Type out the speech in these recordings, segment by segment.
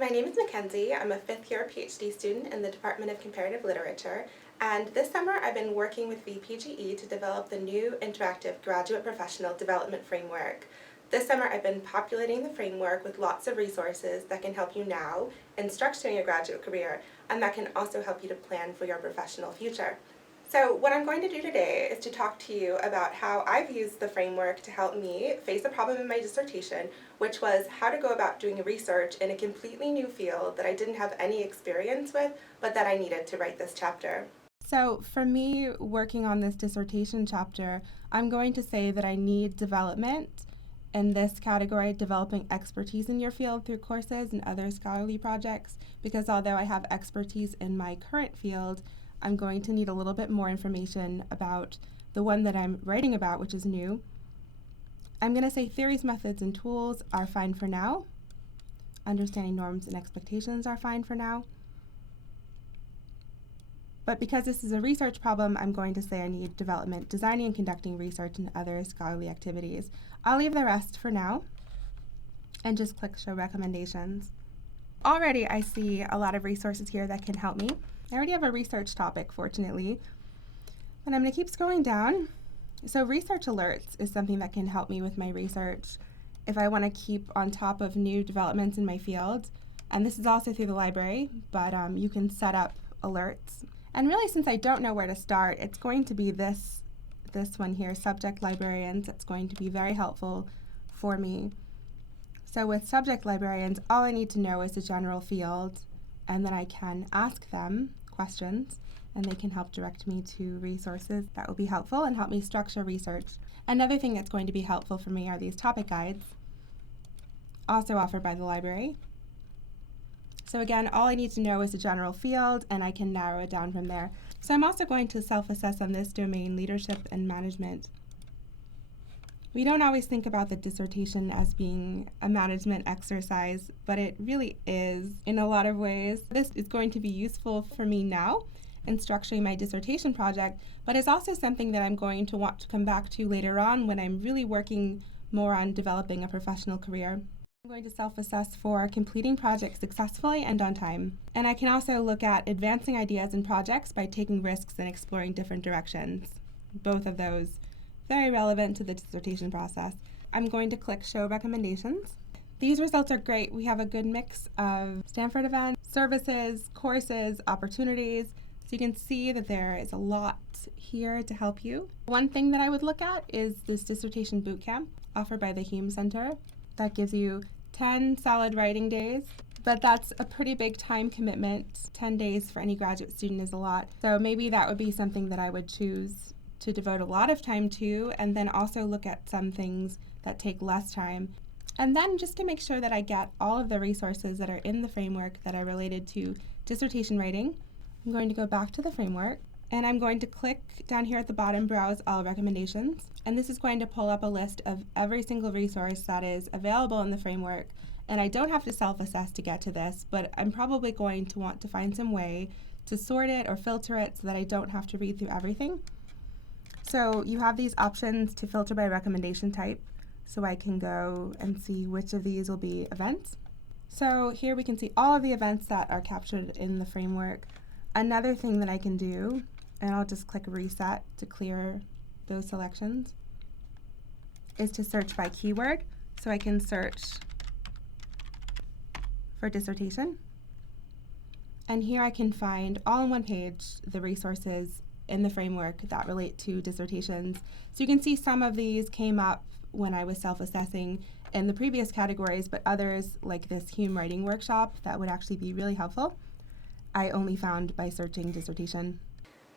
My name is Mackenzie. I'm a fifth-year PhD student in the Department of Comparative Literature, and this summer I've been working with VPGE to develop the new interactive graduate professional development framework. This summer I've been populating the framework with lots of resources that can help you now in structuring your graduate career, and that can also help you to plan for your professional future. So what I'm going to do today is to talk to you about how I've used the framework to help me face a problem in my dissertation, which was how to go about doing research in a completely new field that I didn't have any experience with, but that I needed to write this chapter. So for me, working on this dissertation chapter, I'm going to say that I need development in this category, developing expertise in your field through courses and other scholarly projects, because although I have expertise in my current field, I'm going to need a little bit more information about the one that I'm writing about, which is new. I'm going to say theories, methods, and tools are fine for now. Understanding norms and expectations are fine for now. But because this is a research problem, I'm going to say I need development, designing and conducting research and other scholarly activities. I'll leave the rest for now and just click Show Recommendations. Already I see a lot of resources here that can help me. I already have a research topic, fortunately, but I'm going to keep scrolling down. So research alerts is something that can help me with my research if I want to keep on top of new developments in my field. And this is also through the library, but you can set up alerts. And really, since I don't know where to start, it's going to be this one here, Subject Librarians. It's going to be very helpful for me. So with Subject Librarians, all I need to know is the general field, and then I can ask them questions, and they can help direct me to resources that will be helpful and help me structure research. Another thing that's going to be helpful for me are these topic guides, also offered by the library. So again, all I need to know is the general field, and I can narrow it down from there. So I'm also going to self-assess on this domain, leadership and management. We don't always think about the dissertation as being a management exercise, but it really is in a lot of ways. This is going to be useful for me now in structuring my dissertation project, but it's also something that I'm going to want to come back to later on when I'm really working more on developing a professional career. I'm going to self-assess for completing projects successfully and on time. And I can also look at advancing ideas in projects by taking risks and exploring different directions. Both of those very relevant to the dissertation process. I'm going to click Show Recommendations. These results are great. We have a good mix of Stanford events, services, courses, opportunities. So you can see that there is a lot here to help you. One thing that I would look at is this dissertation bootcamp offered by the Hume Center. That gives you 10 solid writing days, but that's a pretty big time commitment. 10 days for any graduate student is a lot. So maybe that would be something that I would choose to devote a lot of time to, and then also look at some things that take less time. And then just to make sure that I get all of the resources that are in the framework that are related to dissertation writing, I'm going to go back to the framework, and I'm going to click down here at the bottom, Browse All Recommendations. And this is going to pull up a list of every single resource that is available in the framework. And I don't have to self-assess to get to this, but I'm probably going to want to find some way to sort it or filter it so that I don't have to read through everything. So you have these options to filter by recommendation type, so I can go and see which of these will be events. So here we can see all of the events that are captured in the framework. Another thing that I can do, and I'll just click Reset to clear those selections, is to search by keyword. So I can search for dissertation. And here I can find all in one page the resources in the framework that relate to dissertations. So you can see some of these came up when I was self-assessing in the previous categories, but others, like this Hume Writing Workshop, that would actually be really helpful, I only found by searching dissertation.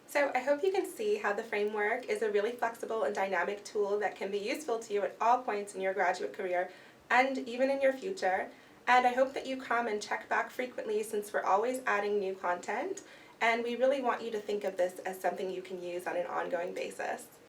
So I hope you can see how the framework is a really flexible and dynamic tool that can be useful to you at all points in your graduate career and even in your future. And I hope that you come and check back frequently, since we're always adding new content. And we really want you to think of this as something you can use on an ongoing basis.